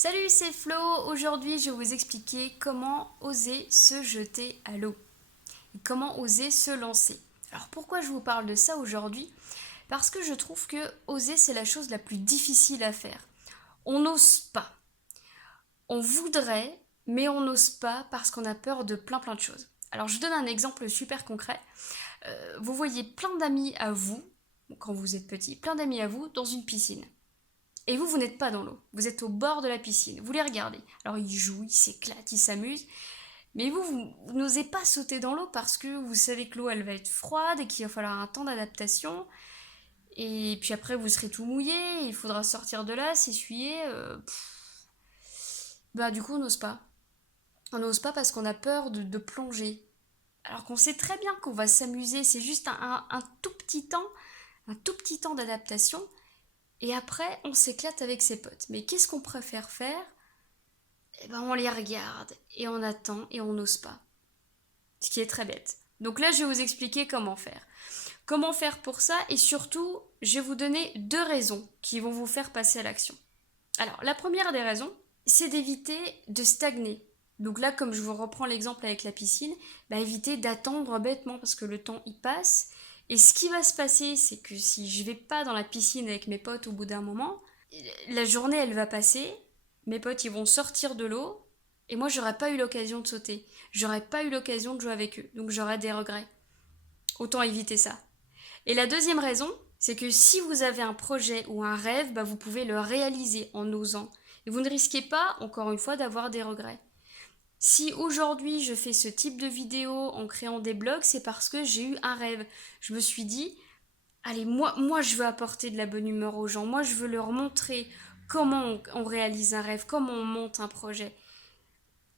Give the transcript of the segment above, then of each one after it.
Salut, c'est Flo. Aujourd'hui, je vais vous expliquer comment oser se jeter à l'eau et comment oser se lancer. Alors pourquoi je vous parle de ça aujourd'hui? Parce que je trouve que oser, c'est la chose la plus difficile à faire. On n'ose pas. On voudrait, mais on n'ose pas parce qu'on a peur de plein de choses. Alors je vous donne un exemple super concret. Vous voyez plein d'amis à vous, quand vous êtes petit, plein d'amis à vous dans une piscine. Et vous, vous n'êtes pas dans l'eau. Vous êtes au bord de la piscine. Vous les regardez. Alors ils jouent, ils s'éclatent, ils s'amusent. Mais vous n'osez pas sauter dans l'eau parce que vous savez que l'eau, elle va être froide et qu'il va falloir un temps d'adaptation. Et puis après, vous serez tout mouillé. Il faudra sortir de là, s'essuyer. Bah du coup, on n'ose pas. On n'ose pas parce qu'on a peur de plonger. Alors qu'on sait très bien qu'on va s'amuser. C'est juste un tout petit temps. Un tout petit temps d'adaptation. Et après, on s'éclate avec ses potes. Mais qu'est-ce qu'on préfère faire? Eh ben, on les regarde et on attend et on n'ose pas. Ce qui est très bête. Donc là, je vais vous expliquer comment faire. Comment faire pour ça et surtout, je vais vous donner deux raisons qui vont vous faire passer à l'action. Alors, la première des raisons, c'est d'éviter de stagner. Donc là, comme je vous reprends l'exemple avec la piscine, bah évitez d'attendre bêtement parce que le temps y passe. Et ce qui va se passer, c'est que si je vais pas dans la piscine avec mes potes au bout d'un moment, la journée elle va passer, mes potes ils vont sortir de l'eau, et moi j'aurais pas eu l'occasion de sauter. J'aurais pas eu l'occasion de jouer avec eux. Donc j'aurais des regrets. Autant éviter ça. Et la deuxième raison, c'est que si vous avez un projet ou un rêve, bah vous pouvez le réaliser en osant. Et vous ne risquez pas, encore une fois, d'avoir des regrets. Si aujourd'hui je fais ce type de vidéo en créant des blogs, c'est parce que j'ai eu un rêve. Je me suis dit, allez, moi je veux apporter de la bonne humeur aux gens. Moi je veux leur montrer comment on réalise un rêve, comment on monte un projet.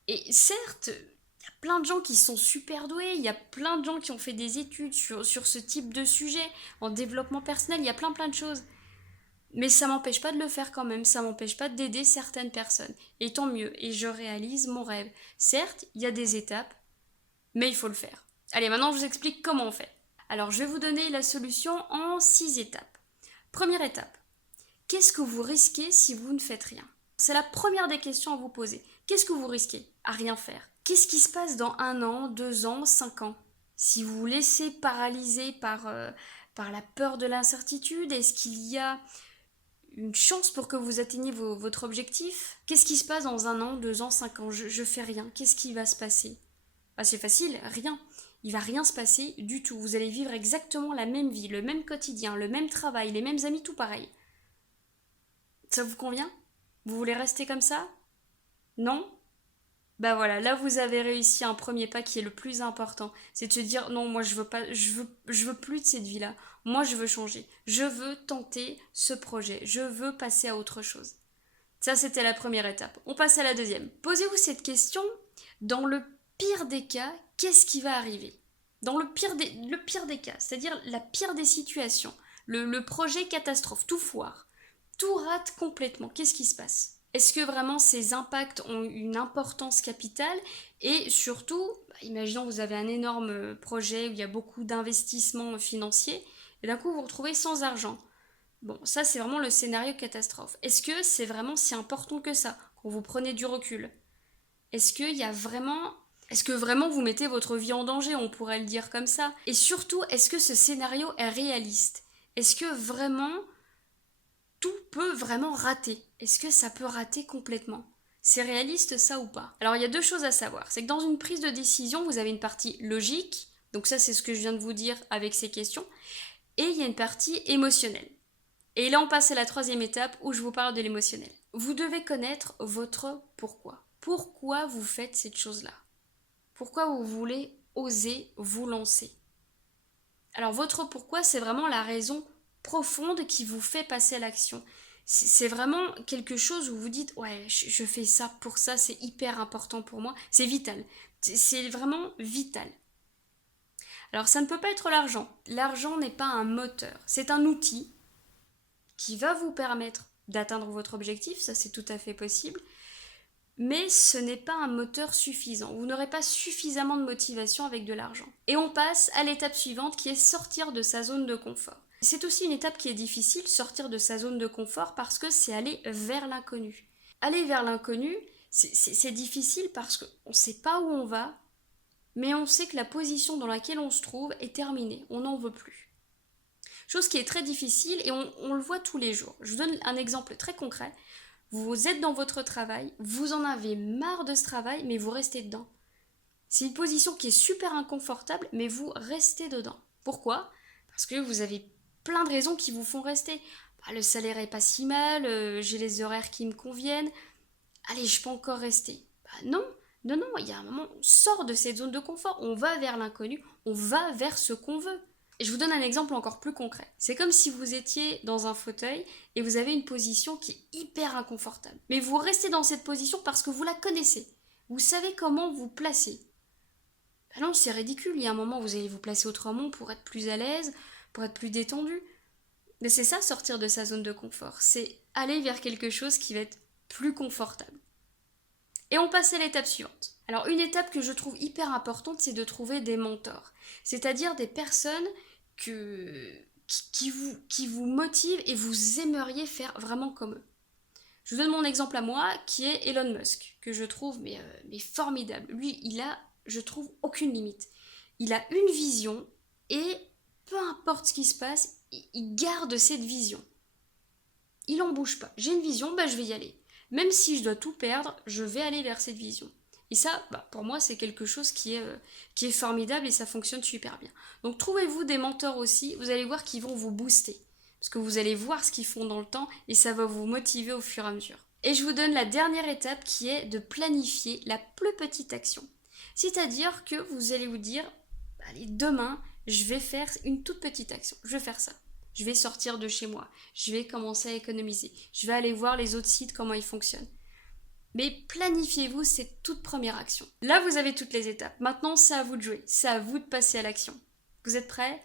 Et certes, il y a plein de gens qui sont super doués, il y a plein de gens qui ont fait des études sur ce type de sujet, en développement personnel, il y a plein de choses. Mais ça m'empêche pas de le faire quand même, ça m'empêche pas d'aider certaines personnes. Et tant mieux, et je réalise mon rêve. Certes, il y a des étapes, mais il faut le faire. Allez, maintenant je vous explique comment on fait. Alors, je vais vous donner la solution en 6 étapes. Première étape, qu'est-ce que vous risquez si vous ne faites rien? C'est la première des questions à vous poser. Qu'est-ce que vous risquez à rien faire? Qu'est-ce qui se passe dans 1 an, 2 ans, 5 ans? Si vous vous laissez paralyser par la peur de l'incertitude, est-ce qu'il y a une chance pour que vous atteigniez votre objectif? Qu'est-ce qui se passe dans 1 an, 2 ans, 5 ans? Je fais rien. Qu'est-ce qui va se passer? Ah, c'est facile, rien. Il va rien se passer du tout. Vous allez vivre exactement la même vie, le même quotidien, le même travail, les mêmes amis, tout pareil. Ça vous convient? Vous voulez rester comme ça? Non? Bah voilà, là vous avez réussi un premier pas qui est le plus important. C'est de se dire non, moi je veux pas, je veux plus de cette vie-là. Moi je veux changer. Je veux tenter ce projet. Je veux passer à autre chose. Ça c'était la première étape. On passe à la deuxième. Posez-vous cette question. Dans le pire des cas, qu'est-ce qui va arriver? Dans le pire des cas, c'est-à-dire la pire des situations. Le projet catastrophe, tout foire. Tout rate complètement. Qu'est-ce qui se passe? Est-ce que vraiment ces impacts ont une importance capitale? Et surtout, imaginons que vous avez un énorme projet où il y a beaucoup d'investissements financiers, et d'un coup vous vous retrouvez sans argent. Bon, ça c'est vraiment le scénario catastrophe. Est-ce que c'est vraiment si important que ça, quand vous prenez du recul? Est-ce qu'il y a vraiment... Est-ce que vraiment vous mettez votre vie en danger, on pourrait le dire comme ça? Et surtout, est-ce que ce scénario est réaliste? Est-ce que vraiment tout peut vraiment rater? Est-ce que ça peut rater complètement? C'est réaliste ça ou pas? Alors il y a deux choses à savoir. C'est que dans une prise de décision, vous avez une partie logique, donc ça c'est ce que je viens de vous dire avec ces questions, et il y a une partie émotionnelle. Et là on passe à la troisième étape où je vous parle de l'émotionnel. Vous devez connaître votre pourquoi. Pourquoi vous faites cette chose-là? Pourquoi vous voulez oser vous lancer? Alors votre pourquoi, c'est vraiment la raison profonde qui vous fait passer à l'action. C'est vraiment quelque chose où vous dites, ouais, je fais ça pour ça, c'est hyper important pour moi, c'est vital. C'est vraiment vital. Alors ça ne peut pas être l'argent. L'argent n'est pas un moteur, c'est un outil qui va vous permettre d'atteindre votre objectif, ça c'est tout à fait possible, mais ce n'est pas un moteur suffisant. Vous n'aurez pas suffisamment de motivation avec de l'argent. Et on passe à l'étape suivante qui est sortir de sa zone de confort. C'est aussi une étape qui est difficile, sortir de sa zone de confort, parce que c'est aller vers l'inconnu. aller vers l'inconnu, c'est difficile parce qu'on ne sait pas où on va, mais on sait que la position dans laquelle on se trouve est terminée, on n'en veut plus. Chose qui est très difficile et on le voit tous les jours. Je vous donne un exemple très concret. Vous êtes dans votre travail, vous en avez marre de ce travail, mais vous restez dedans. C'est une position qui est super inconfortable, mais vous restez dedans. Pourquoi? Parce que vous avez plein de raisons qui vous font rester. Bah, le salaire est pas si mal, j'ai les horaires qui me conviennent. Allez, je peux encore rester. Bah, non, non, non, il y a un moment, on sort de cette zone de confort, on va vers l'inconnu, on va vers ce qu'on veut. Et je vous donne un exemple encore plus concret. C'est comme si vous étiez dans un fauteuil et vous avez une position qui est hyper inconfortable. Mais vous restez dans cette position parce que vous la connaissez. Vous savez comment vous placer. Ben non, c'est ridicule. Il y a un moment où vous allez vous placer autrement pour être plus à l'aise, pour être plus détendu. Mais c'est ça, sortir de sa zone de confort. C'est aller vers quelque chose qui va être plus confortable. Et on passe à l'étape suivante. Alors une étape que je trouve hyper importante, c'est de trouver des mentors. C'est-à-dire des personnes qui vous motivent et vous aimeriez faire vraiment comme eux. Je vous donne mon exemple à moi, qui est Elon Musk, que je trouve mais formidable. Lui, il a, je trouve, aucune limite. Il a une vision et peu importe ce qui se passe, il garde cette vision. Il n'en bouge pas. J'ai une vision, bah, je vais y aller. Même si je dois tout perdre, je vais aller vers cette vision. Et ça, bah, pour moi, c'est quelque chose qui est formidable et ça fonctionne super bien. Donc trouvez-vous des mentors aussi, vous allez voir qu'ils vont vous booster. Parce que vous allez voir ce qu'ils font dans le temps et ça va vous motiver au fur et à mesure. Et je vous donne la dernière étape qui est de planifier la plus petite action. C'est-à-dire que vous allez vous dire, allez, demain, je vais faire une toute petite action. Je vais faire ça. Je vais sortir de chez moi. Je vais commencer à économiser. Je vais aller voir les autres sites, comment ils fonctionnent. Mais planifiez-vous cette toute première action. Là, vous avez toutes les étapes. Maintenant, c'est à vous de jouer. C'est à vous de passer à l'action. Vous êtes prêts?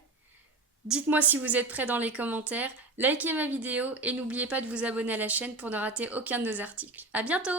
Dites-moi si vous êtes prêts dans les commentaires. Likez ma vidéo et n'oubliez pas de vous abonner à la chaîne pour ne rater aucun de nos articles. À bientôt!